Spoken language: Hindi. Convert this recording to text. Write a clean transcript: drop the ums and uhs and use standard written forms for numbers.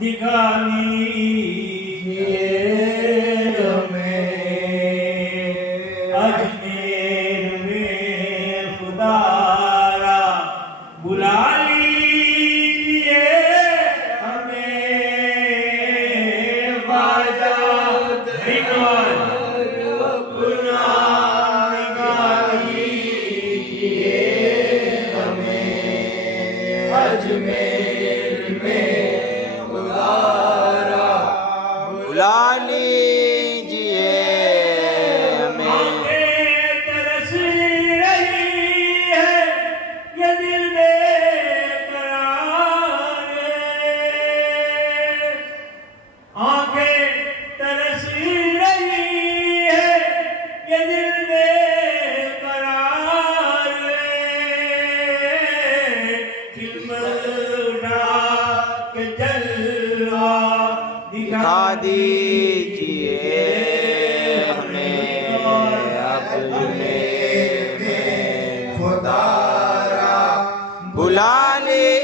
दिखानी हमें अजमेर में खुदारा बुला लीजिए हमें वाजा गुना लीजिए हमें अजमेर में बुला लीजिए हमें। तरस रही है ये दिल बेकरार, आंखें तरस रही है ये दिल बेकरार, चिलमला के जलवा दिखा दीजिए हमें अजमेर में खुदारा बुला लीजिए।